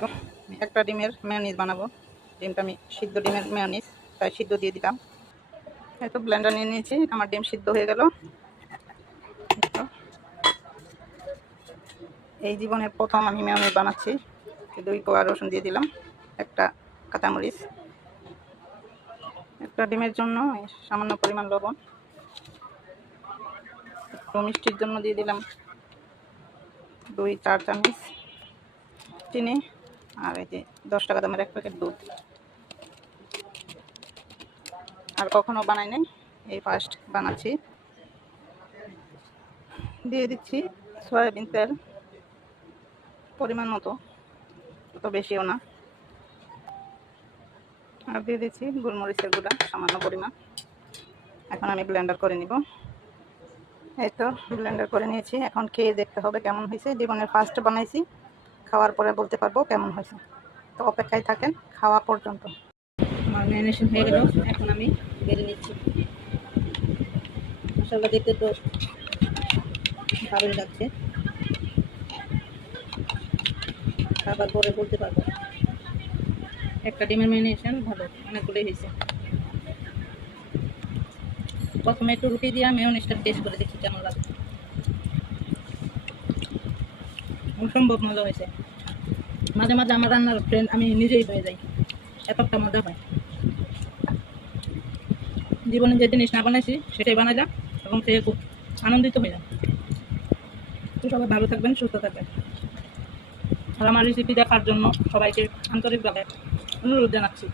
তো একটা ডিমের মেয়োনিজ বানাবো। ডিমটা আমি সিদ্ধ ডিমের মেয়োনিজ, তাই সিদ্ধ দিয়ে দিলাম। এই তো ব্লেন্ডার নিয়ে নিয়েছি, আমার ডিম সিদ্ধ হয়ে গেল। এই জীবনের প্রথম আমি মেয়োনিজ বানাচ্ছি। 2 কোয়া রসুন দিয়ে দিলাম, একটা কাঁচামরিচ, একটা ডিমের জন্য সামান্য পরিমাণ লবণ, একটু মিষ্টির জন্য দিয়ে দিলাম 2-4 চামচ চিনি, আর এই যে 10 টাকা দামের 1 প্যাকেট দুধ। আর কখনো বানাই নাই, এই ফার্স্ট বানাচ্ছি। দিয়ে দিচ্ছি সয়াবিন তেল পরিমাণ মতো, অত বেশিও না। আর দিয়ে দিচ্ছি গোলমরিচের গুঁড়া সামান্য পরিমাণ। এখন আমি ব্লেন্ডার করে নিব। এই তো ব্লেন্ডার করে নিয়েছি, এখন খেয়ে দেখতে হবে কেমন হয়েছে। জীবনের ফার্স্ট বানাইছি, খাওয়ার পরে বলতে পারবো কেমন হয়েছে। তো অপেক্ষায় থাকেন খাওয়া পর্যন্ত। আমার ম্যারিনেশন হয়ে গেল, এখন আমি বেড়ে নিচ্ছি। মশলা দেখতে তো ভালোই লাগছে, খাবার পরে বলতে পারবো। একটা ডিমের ম্যারিনেশন ভালো, অনেকগুলোই হয়েছে। প্রথমে একটু রুটি দিয়ে মেয়োনিজটা টেস্ট করে দেখি কেমন লাগে। অসম্ভব মজা হয়েছে। মাঝে মাঝে আমার রান্নার ফ্রেন্ড আমি নিজেই হয়ে যাই, এতটা মজা হয়। জীবনে যে জিনিস না বানাইছি সেটাই বানাইলাম এবং খেয়ে খুব আনন্দিত হইলাম। তো সবাই ভালো থাকবেন, সুস্থ থাকবেন। আর আমার রেসিপি দেখার জন্য সবাইকে আন্তরিকভাবে অনুরোধ জানাচ্ছি।